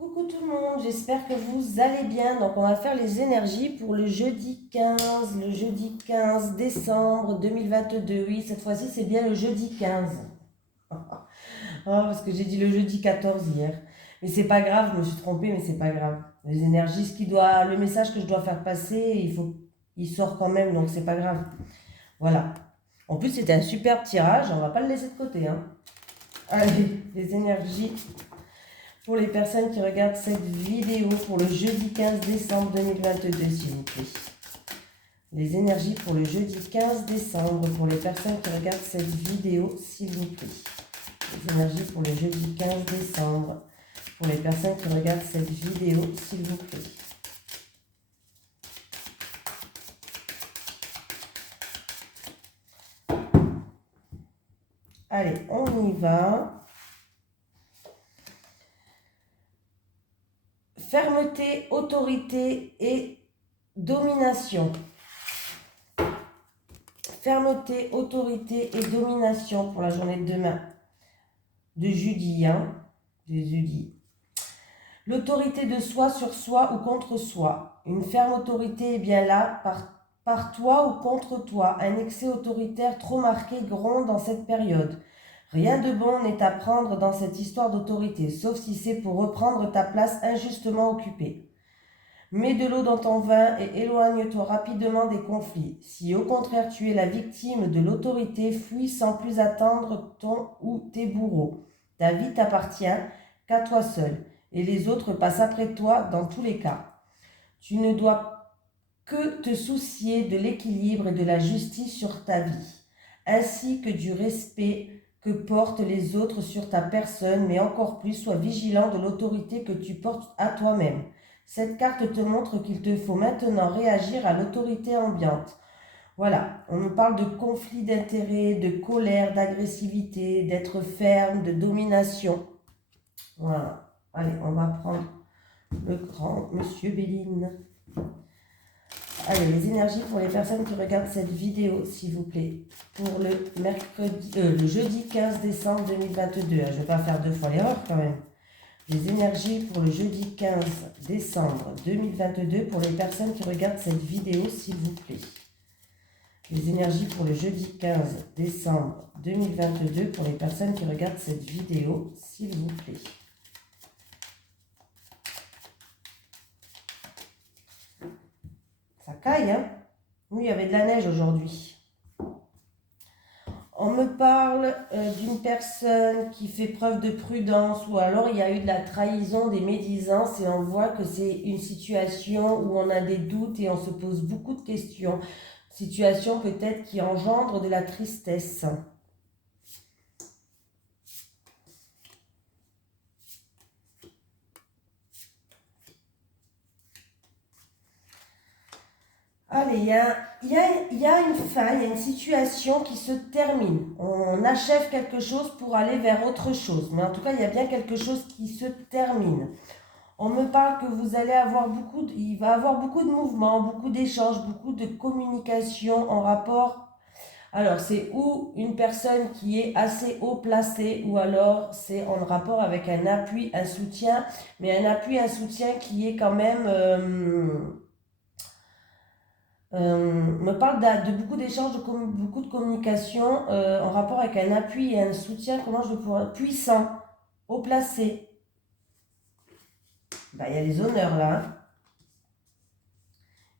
Coucou tout le monde, j'espère que vous allez bien. Donc on va faire les énergies pour le jeudi 15 décembre 2022. Oui, cette fois-ci c'est bien le jeudi 15. Parce que j'ai dit le jeudi 14 hier. Mais c'est pas grave, je me suis trompée, mais c'est pas grave. Les énergies, le message que je dois faire passer, il sort quand même, donc c'est pas grave. Voilà. En plus c'était un super tirage, on va pas le laisser de côté, hein. Allez, les énergies pour les personnes qui regardent cette vidéo pour le jeudi 15 décembre 2022, s'il vous plaît. Les énergies pour le jeudi 15 décembre pour les personnes qui regardent cette vidéo, s'il vous plaît. Les énergies pour le jeudi 15 décembre pour les personnes qui regardent cette vidéo, s'il vous plaît. Allez, on y va. Fermeté, autorité et domination. Fermeté, autorité et domination pour la journée de demain. De jeudi, de jeudi. L'autorité de soi sur soi ou contre soi. Une ferme autorité est bien là, par toi ou contre toi. Un excès autoritaire trop marqué gronde dans cette période. Rien de bon n'est à prendre dans cette histoire d'autorité, sauf si c'est pour reprendre ta place injustement occupée. Mets de l'eau dans ton vin et éloigne-toi rapidement des conflits. Si au contraire tu es la victime de l'autorité, fuis sans plus attendre ton ou tes bourreaux. Ta vie t'appartient qu'à toi seul, et les autres passent après toi dans tous les cas. Tu ne dois que te soucier de l'équilibre et de la justice sur ta vie, ainsi que du respect que portent les autres sur ta personne, mais encore plus, sois vigilant de l'autorité que tu portes à toi-même. Cette carte te montre qu'il te faut maintenant réagir à l'autorité ambiante. Voilà, on nous parle de conflit d'intérêts, de colère, d'agressivité, d'être ferme, de domination. Voilà, allez, on va prendre le grand monsieur Béline. Allez, les énergies pour les personnes qui regardent cette vidéo, s'il vous plaît, pour le jeudi 15 décembre 2022. Je ne vais pas faire deux fois l'erreur quand même. Les énergies pour le jeudi 15 décembre 2022 pour les personnes qui regardent cette vidéo, s'il vous plaît. Les énergies pour le jeudi 15 décembre 2022 pour les personnes qui regardent cette vidéo, s'il vous plaît. Ça caille, hein? Oui, il y avait de la neige aujourd'hui. On me parle d'une personne qui fait preuve de prudence ou alors il y a eu de la trahison, des médisances et on voit que c'est une situation où on a des doutes et on se pose beaucoup de questions. Situation peut-être qui engendre de la tristesse. Allez, il y a une faille, il y a une situation qui se termine. On achève quelque chose pour aller vers autre chose. Mais en tout cas, il y a bien quelque chose qui se termine. On me parle que vous allez avoir il va y avoir beaucoup de mouvements, beaucoup d'échanges, beaucoup de communication en rapport. Alors, c'est ou une personne qui est assez haut placée, ou alors c'est en rapport avec un appui, un soutien, mais un appui, un soutien qui est quand même... me parle de beaucoup d'échanges, beaucoup de communication en rapport avec un appui et un soutien, comment je pourrais, puissant, haut placé. Il y a les honneurs là. Hein.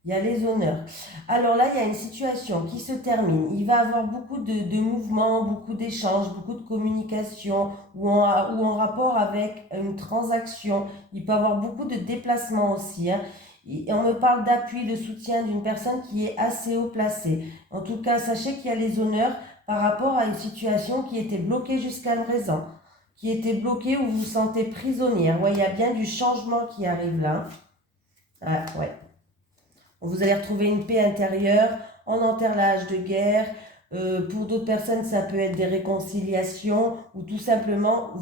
Il y a les honneurs. Alors là, il y a une situation qui se termine. Il va y avoir beaucoup de mouvements, beaucoup d'échanges, beaucoup de communication ou en rapport avec une transaction. Il peut y avoir beaucoup de déplacements aussi. Hein. Et on me parle d'appui, de soutien d'une personne qui est assez haut placée. En tout cas, sachez qu'il y a les honneurs par rapport à une situation qui était bloquée jusqu'à présent. Qui était bloquée ou vous vous sentez prisonnière. Ouais, il y a bien du changement qui arrive là. Ah, ouais. Vous allez retrouver une paix intérieure, on enterre l'âge de guerre. Pour d'autres personnes, ça peut être des réconciliations ou tout simplement,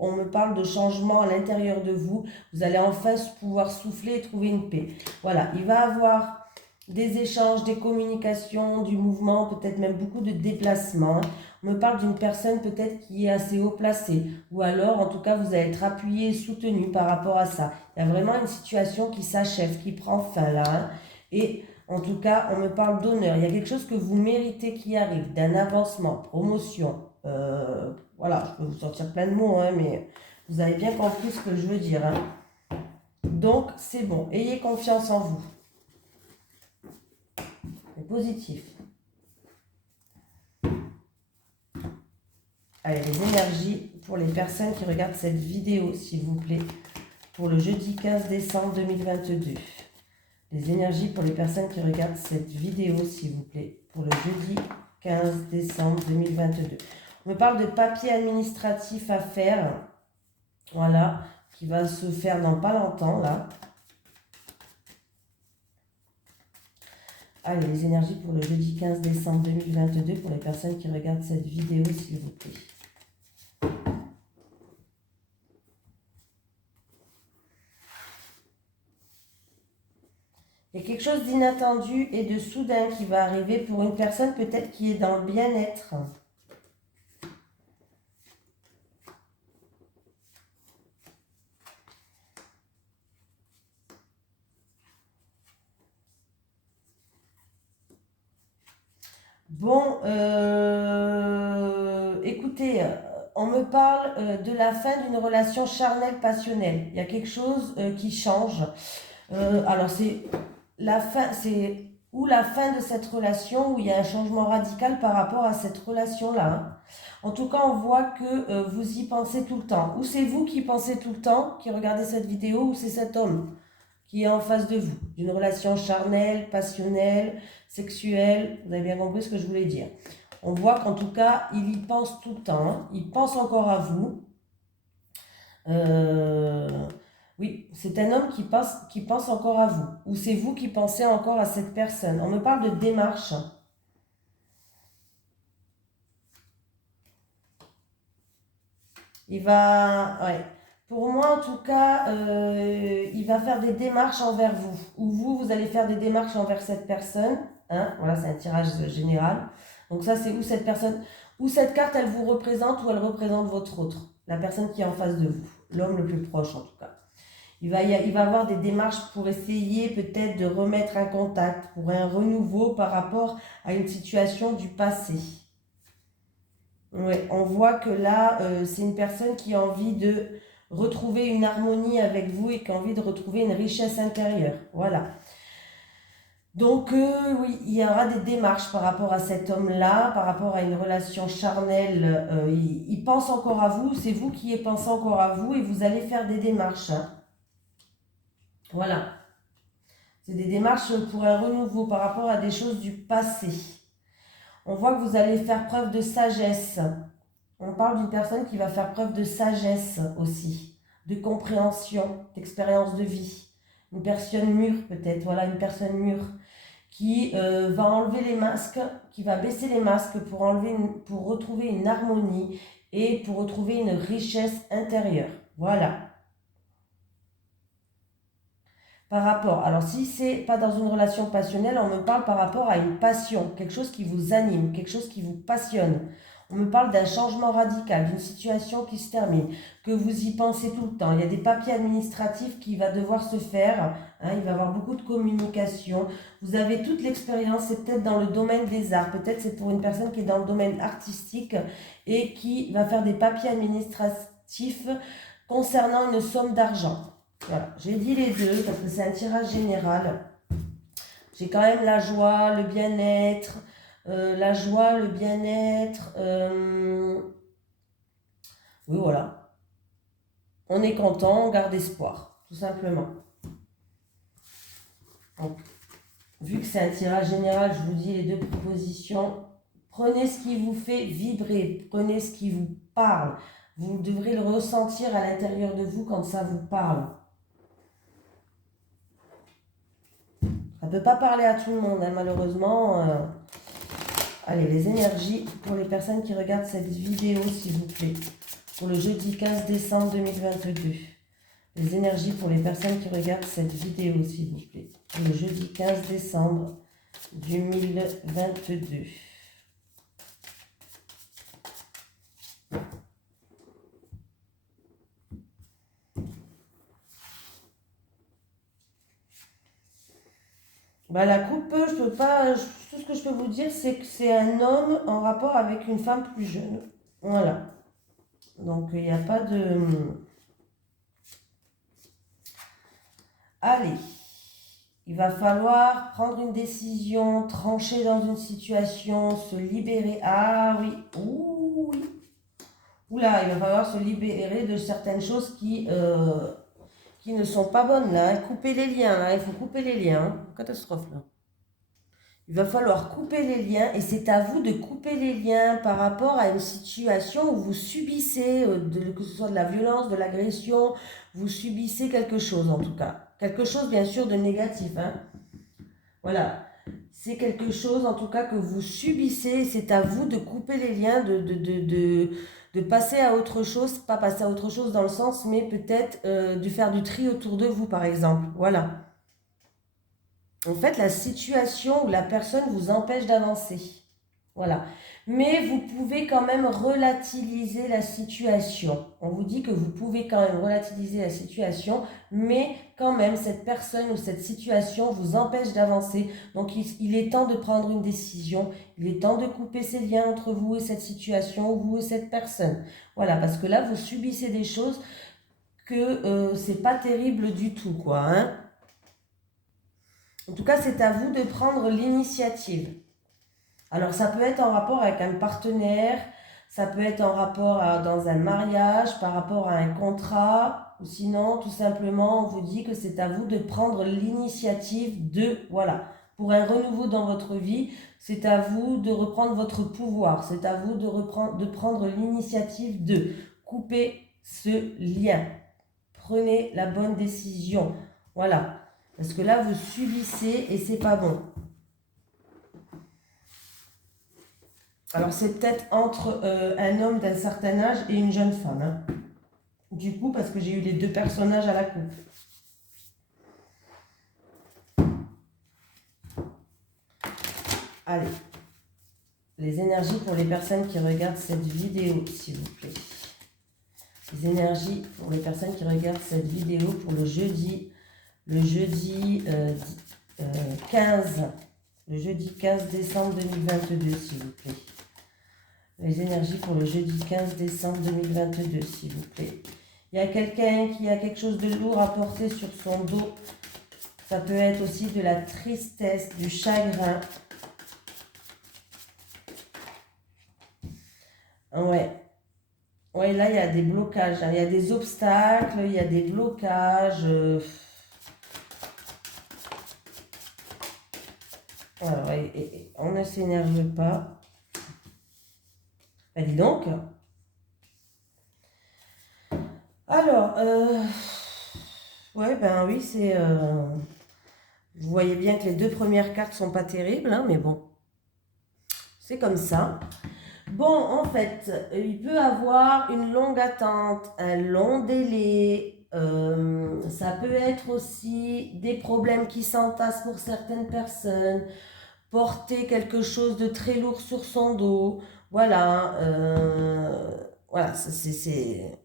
on me parle de changement à l'intérieur de vous. Vous allez enfin pouvoir souffler et trouver une paix. Voilà, il va y avoir des échanges, des communications, du mouvement, peut-être même beaucoup de déplacements. On me parle d'une personne peut-être qui est assez haut placée, ou alors en tout cas vous allez être appuyé et soutenu par rapport à ça. Il y a vraiment une situation qui s'achève, qui prend fin là, hein. Et en tout cas, on me parle d'honneur. Il y a quelque chose que vous méritez qui arrive, d'un avancement, promotion. Voilà, je peux vous sortir plein de mots, hein, mais vous avez bien compris ce que je veux dire, hein. Donc, c'est bon. Ayez confiance en vous. C'est positif. Allez, les énergies pour les personnes qui regardent cette vidéo, s'il vous plaît, pour le jeudi 15 décembre 2022. Les énergies pour les personnes qui regardent cette vidéo, s'il vous plaît, pour le jeudi 15 décembre 2022. On me parle de papier administratif à faire, voilà, qui va se faire dans pas longtemps, là. Allez, les énergies pour le jeudi 15 décembre 2022 pour les personnes qui regardent cette vidéo, s'il vous plaît. Il y a quelque chose d'inattendu et de soudain qui va arriver pour une personne peut-être qui est dans le bien-être. Bon, écoutez, on me parle de la fin d'une relation charnelle passionnelle. Il y a quelque chose qui change. Alors c'est la fin, c'est ou la fin de cette relation où il y a un changement radical par rapport à cette relation-là, hein. En tout cas, on voit que vous y pensez tout le temps. Ou c'est vous qui pensez tout le temps, qui regardez cette vidéo, ou c'est cet homme qui est en face de vous, d'une relation charnelle, passionnelle, sexuelle. Vous avez bien compris ce que je voulais dire. On voit qu'en tout cas, il y pense tout le temps, hein. Il pense encore à vous. Oui, c'est un homme qui pense encore à vous. Ou c'est vous qui pensez encore à cette personne. On me parle de démarche. Il va, ouais. Pour moi, en tout cas, il va faire des démarches envers vous. Ou vous allez faire des démarches envers cette personne. Hein, voilà, c'est un tirage général. Donc ça, c'est où cette personne, où cette carte, elle vous représente ou elle représente votre autre. La personne qui est en face de vous. L'homme le plus proche, en tout cas. Il va avoir des démarches pour essayer peut-être de remettre un contact, pour un renouveau par rapport à une situation du passé. Ouais, on voit que là, c'est une personne qui a envie de retrouver une harmonie avec vous et qui a envie de retrouver une richesse intérieure. Voilà. Donc, oui, il y aura des démarches par rapport à cet homme-là, par rapport à une relation charnelle. Il pense encore à vous, c'est vous qui y pensez encore à vous et vous allez faire des démarches, hein. Voilà. C'est des démarches pour un renouveau par rapport à des choses du passé. On voit que vous allez faire preuve de sagesse. On parle d'une personne qui va faire preuve de sagesse aussi, de compréhension, d'expérience de vie. Une personne mûre peut-être, voilà, une personne mûre qui va enlever les masques, qui va baisser les masques pour retrouver une harmonie et pour retrouver une richesse intérieure. Voilà. Par rapport, alors si c'est pas dans une relation passionnelle, on me parle par rapport à une passion, quelque chose qui vous anime, quelque chose qui vous passionne. On me parle d'un changement radical, d'une situation qui se termine, que vous y pensez tout le temps. Il y a des papiers administratifs qui va devoir se faire, hein, il va y avoir beaucoup de communication. Vous avez toute l'expérience, c'est peut-être dans le domaine des arts, peut-être c'est pour une personne qui est dans le domaine artistique et qui va faire des papiers administratifs concernant une somme d'argent. Voilà, j'ai dit les deux parce que c'est un tirage général. J'ai quand même la joie, le bien-être, oui, voilà. On est content, on garde espoir, tout simplement. Donc, vu que c'est un tirage général, je vous dis les deux propositions. Prenez ce qui vous fait vibrer, prenez ce qui vous parle. Vous devrez le ressentir à l'intérieur de vous quand ça vous parle. Ça ne peut pas parler à tout le monde, hein, malheureusement. Allez, les énergies pour les personnes qui regardent cette vidéo, s'il vous plaît. Pour le jeudi 15 décembre 2022. Les énergies pour les personnes qui regardent cette vidéo, s'il vous plaît. Pour le jeudi 15 décembre 2022. Bah, la coupe, je peux pas. Tout ce que je peux vous dire, c'est que c'est un homme en rapport avec une femme plus jeune. Voilà. Donc, il n'y a pas de. Allez. Il va falloir prendre une décision, trancher dans une situation, se libérer. Ah oui. Ouh, oui. Oula, il va falloir se libérer de certaines choses qui ne sont pas bonnes là. Couper les liens là. Il faut couper les liens, hein. Catastrophe là. Il va falloir couper les liens et c'est à vous de couper les liens par rapport à une situation où vous subissez, que ce soit de la violence, de l'agression, vous subissez quelque chose en tout cas. Quelque chose bien sûr de négatif, hein. Voilà. C'est quelque chose en tout cas que vous subissez. C'est à vous de couper les liens, de passer à autre chose. Pas passer à autre chose dans le sens, mais peut-être de faire du tri autour de vous par exemple. Voilà. En fait, la situation ou la personne vous empêche d'avancer. Voilà. Mais vous pouvez quand même relativiser la situation. On vous dit que vous pouvez quand même relativiser la situation, mais quand même, cette personne ou cette situation vous empêche d'avancer. Donc, il est temps de prendre une décision. Il est temps de couper ces liens entre vous et cette situation, ou vous et cette personne. Voilà, parce que là, vous subissez des choses que c'est pas terrible du tout, quoi, hein. En tout cas, c'est à vous de prendre l'initiative. Alors, ça peut être en rapport avec un partenaire, ça peut être en rapport dans un mariage, par rapport à un contrat, ou sinon, tout simplement, on vous dit que c'est à vous de prendre l'initiative de, voilà, pour un renouveau dans votre vie, c'est à vous de reprendre votre pouvoir, c'est à vous de prendre l'initiative de couper ce lien. Prenez la bonne décision, voilà. Parce que là, vous subissez et c'est pas bon. Alors, c'est peut-être entre un homme d'un certain âge et une jeune femme, hein. Du coup, parce que j'ai eu les deux personnages à la coupe. Allez. Les énergies pour les personnes qui regardent cette vidéo, s'il vous plaît. Les énergies pour les personnes qui regardent cette vidéo pour le jeudi 15. Le jeudi 15 décembre 2022, s'il vous plaît. Les énergies pour le jeudi 15 décembre 2022, s'il vous plaît. Il y a quelqu'un qui a quelque chose de lourd à porter sur son dos. Ça peut être aussi de la tristesse, du chagrin. Ouais. Ouais, là, il y a des blocages, hein. Il y a des obstacles, il y a des blocages. Alors, on ne s'énerve pas. Bah, dis donc. Alors, ouais, ben oui, c'est... vous voyez bien que les deux premières cartes sont pas terribles, hein, mais bon, c'est comme ça. Bon, en fait, il peut avoir une longue attente, un long délai. Ça peut être aussi des problèmes qui s'entassent pour certaines personnes. Porter quelque chose de très lourd sur son dos. Voilà. Voilà,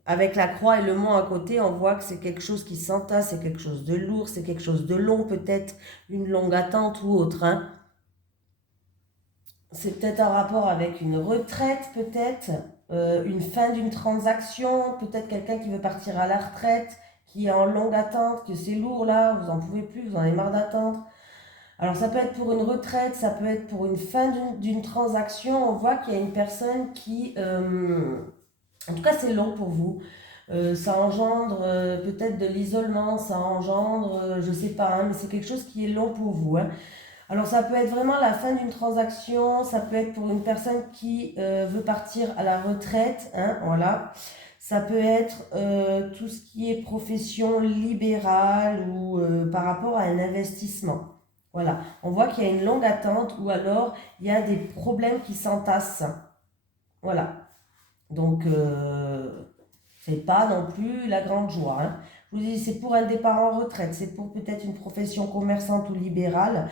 avec la croix et le mont à côté, on voit que c'est quelque chose qui s'entasse, c'est quelque chose de lourd, c'est quelque chose de long, peut-être une longue attente ou autre, hein. C'est peut-être en rapport avec une retraite, peut-être, une fin d'une transaction, peut-être quelqu'un qui veut partir à la retraite, qui est en longue attente, que c'est lourd là, vous en pouvez plus, vous en avez marre d'attendre. Alors ça peut être pour une retraite, ça peut être pour une fin d'une transaction. On voit qu'il y a une personne qui... en tout cas, c'est long pour vous. Ça engendre peut-être de l'isolement, ça engendre, je sais pas, hein, mais c'est quelque chose qui est long pour vous, hein. Alors ça peut être vraiment la fin d'une transaction, ça peut être pour une personne qui veut partir à la retraite, hein, voilà. Ça peut être tout ce qui est profession libérale ou par rapport à un investissement. Voilà, on voit qu'il y a une longue attente ou alors il y a des problèmes qui s'entassent. Voilà, donc c'est pas non plus la grande joie, hein. Je vous dis, c'est pour un départ en retraite, c'est pour peut-être une profession commerçante ou libérale.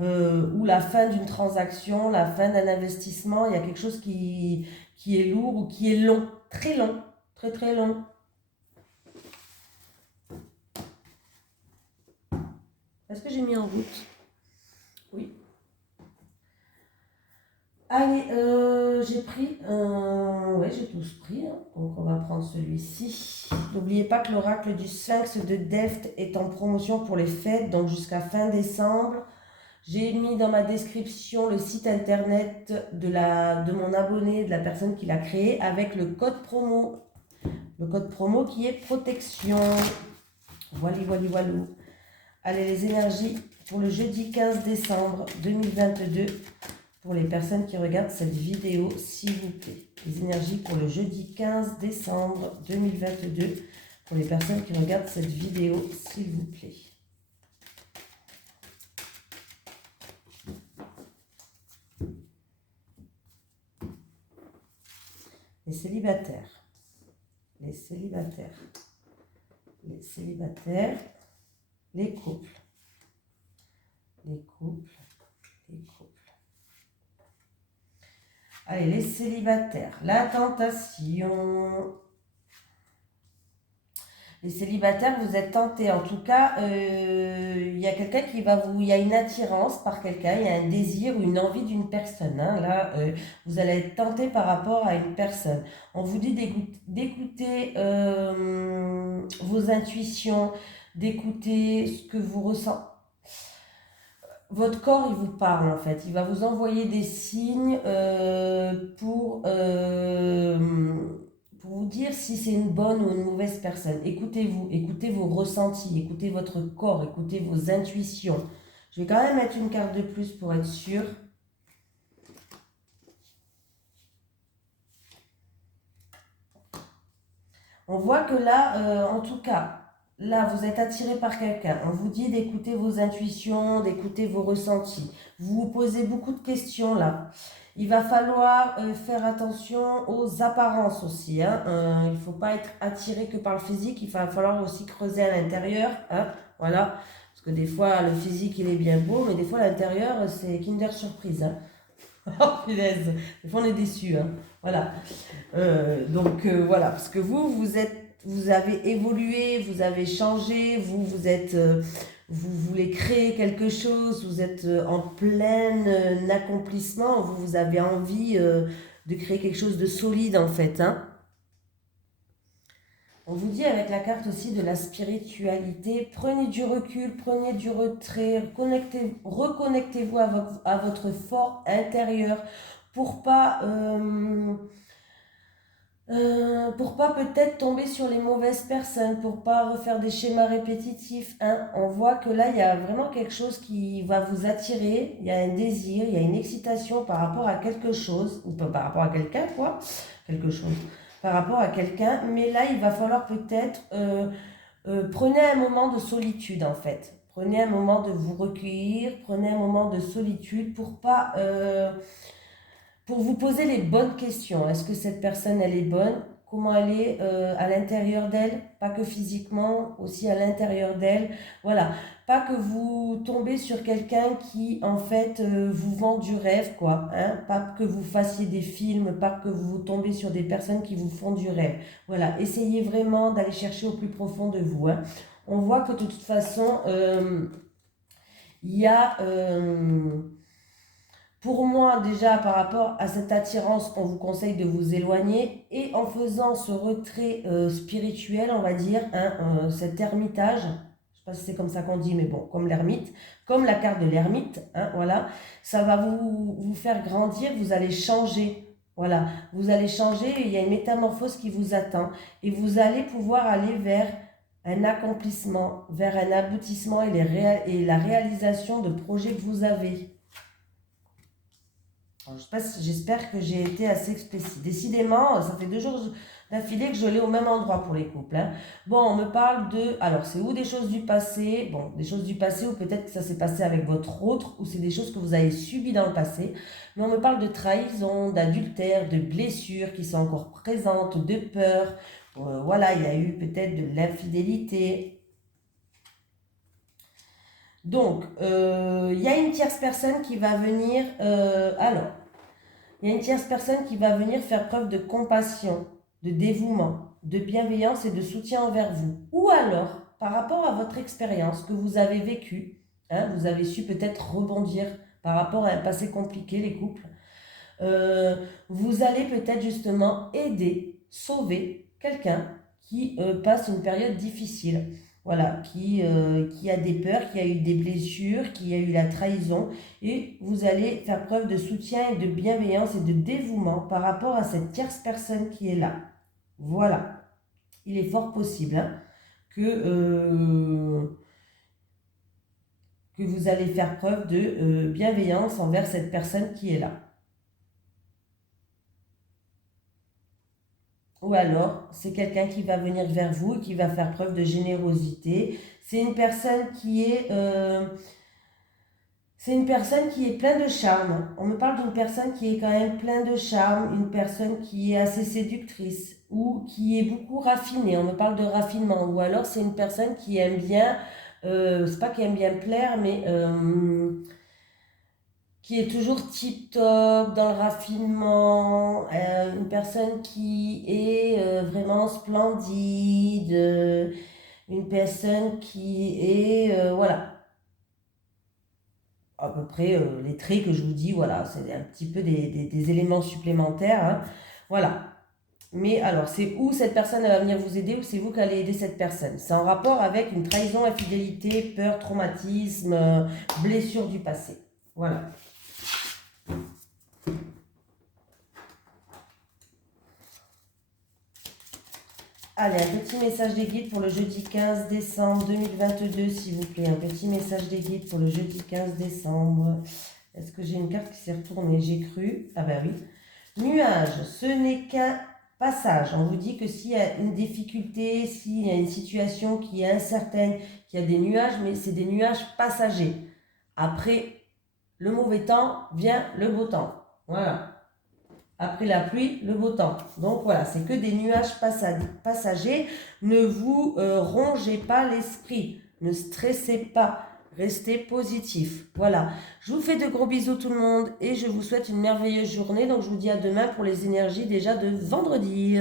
Ou la fin d'une transaction, la fin d'un investissement, il y a quelque chose qui est lourd ou qui est long, très très long. Est-ce que j'ai mis en route? Allez, j'ai pris, ouais, j'ai tous pris, hein. Donc on va prendre celui-ci. N'oubliez pas que l'oracle du Sphinx de Delft est en promotion pour les fêtes, donc jusqu'à fin décembre. J'ai mis dans ma description le site internet de mon abonné, de la personne qui l'a créé, avec le code promo. Le code promo qui est protection. Voilà, voilà, voilà. Allez, les énergies pour le jeudi 15 décembre 2022. Pour les personnes qui regardent cette vidéo, s'il vous plaît. Les énergies pour le jeudi 15 décembre 2022. Pour les personnes qui regardent cette vidéo, s'il vous plaît. Les célibataires. Les célibataires. Les célibataires. Les couples. Les couples. Les couples. Allez, les célibataires. La tentation. Les célibataires, vous êtes tentés. En tout cas, il y a quelqu'un qui va vous... Il y a une attirance par quelqu'un, il y a un désir ou une envie d'une personne. Hein. Là, vous allez être tenté par rapport à une personne. On vous dit d'écouter vos intuitions, d'écouter ce que vous ressentez. Votre corps, il vous parle en fait. Il va vous envoyer des signes pour vous dire si c'est une bonne ou une mauvaise personne. Écoutez-vous, écoutez vos ressentis, écoutez votre corps, écoutez vos intuitions. Je vais quand même mettre une carte de plus pour être sûr. On voit que là, en tout cas, là, vous êtes attiré par quelqu'un. On vous dit d'écouter vos intuitions, d'écouter vos ressentis. Vous vous posez beaucoup de questions là. Il va falloir faire attention aux apparences aussi. Hein. Il ne faut pas être attiré que par le physique. Il va falloir aussi creuser à l'intérieur. Hein. Voilà. Parce que des fois, le physique, il est bien beau, mais des fois, l'intérieur, c'est Kinder Surprise. Hein. Oh, punaise. Des fois, on est déçus. Hein. Voilà. Donc voilà, parce que vous avez évolué, vous avez changé, vous voulez créer quelque chose, vous êtes en plein accomplissement, vous avez envie de créer quelque chose de solide en fait. Hein. On vous dit avec la carte aussi de la spiritualité, prenez du recul, prenez du retrait, reconnectez-vous à votre fort intérieur pour pas... pour pas peut-être tomber sur les mauvaises personnes, pour pas refaire des schémas répétitifs. Hein. On voit que là, il y a vraiment quelque chose qui va vous attirer, il y a un désir, il y a une excitation par rapport à quelque chose, ou pas par rapport à quelqu'un, quoi, quelque chose, par rapport à quelqu'un, mais là, il va falloir peut-être, prenez un moment de solitude, en fait. Prenez un moment de vous recueillir, prenez un moment de solitude pour pas... pour vous poser les bonnes questions. Est-ce que cette personne, elle est bonne? Comment elle est à l'intérieur d'elle? Pas que physiquement, aussi à l'intérieur d'elle. Voilà. Pas que vous tombez sur quelqu'un qui, en fait, vous vend du rêve, quoi. Hein? Pas que vous fassiez des films, pas que vous tombez sur des personnes qui vous font du rêve. Voilà. Essayez vraiment d'aller chercher au plus profond de vous. Hein? On voit que de toute façon, il y a... pour moi, déjà, par rapport à cette attirance, on vous conseille de vous éloigner et en faisant ce retrait spirituel, on va dire, hein, cet ermitage, je ne sais pas si c'est comme ça qu'on dit, mais bon, comme l'ermite, comme la carte de l'ermite, hein, voilà, ça va vous faire grandir, vous allez changer, voilà, vous allez changer, il y a une métamorphose qui vous attend et vous allez pouvoir aller vers un accomplissement, vers un aboutissement et la réalisation de projets que vous avez. Alors, j'espère que j'ai été assez explicite. Décidément, ça fait 2 jours d'affilée que je l'ai au même endroit pour les couples. Hein. Bon, on me parle de... Alors, c'est ou des choses du passé, bon, des choses du passé, ou peut-être que ça s'est passé avec votre autre, ou c'est des choses que vous avez subies dans le passé. Mais on me parle de trahison, d'adultère, de blessures qui sont encore présentes, de peur. Voilà, il y a eu peut-être de l'infidélité. Donc, il y a une tierce personne qui va venir... il y a une tierce personne qui va venir faire preuve de compassion, de dévouement, de bienveillance et de soutien envers vous. Ou alors, par rapport à votre expérience que vous avez vécue, hein, vous avez su peut-être rebondir par rapport à un passé compliqué, les couples. Vous allez peut-être justement aider, sauver quelqu'un qui passe une période difficile. Voilà, qui a des peurs, qui a eu des blessures, qui a eu la trahison. Et vous allez faire preuve de soutien et de bienveillance et de dévouement par rapport à cette tierce personne qui est là. Voilà. Il est fort possible hein, que vous allez faire preuve de bienveillance envers cette personne qui est là. Ou alors, c'est quelqu'un qui va venir vers vous et qui va faire preuve de générosité. C'est une personne qui est... c'est une personne qui est pleine de charme. On me parle d'une personne qui est quand même pleine de charme, une personne qui est assez séductrice ou qui est beaucoup raffinée. On me parle de raffinement. Ou alors c'est une personne qui aime bien, c'est pas qui aime bien plaire, mais qui est toujours tip-top dans le raffinement, une personne qui est vraiment splendide, une personne qui est, voilà, à peu près les traits que je vous dis, voilà, c'est un petit peu des éléments supplémentaires, hein, voilà. Mais alors, c'est où cette personne elle va venir vous aider ou c'est vous qui allez aider cette personne? C'est en rapport avec une trahison, infidélité, peur, traumatisme, blessure du passé. Voilà. Allez, un petit message des guides pour le jeudi 15 décembre 2022, s'il vous plaît. Un petit message des guides pour le jeudi 15 décembre. Est-ce que j'ai une carte qui s'est retournée? J'ai cru. Ah ben oui. Nuage, ce n'est qu'un passage. On vous dit que s'il y a une difficulté, s'il y a une situation qui est incertaine, qu'il y a des nuages, mais c'est des nuages passagers. Après le mauvais temps vient le beau temps. Voilà. Après la pluie, le beau temps. Donc voilà, c'est que des nuages passagers. Ne vous rongez pas l'esprit. Ne stressez pas. Restez positif. Voilà. Je vous fais de gros bisous tout le monde et je vous souhaite une merveilleuse journée. Donc je vous dis à demain pour les énergies déjà de vendredi.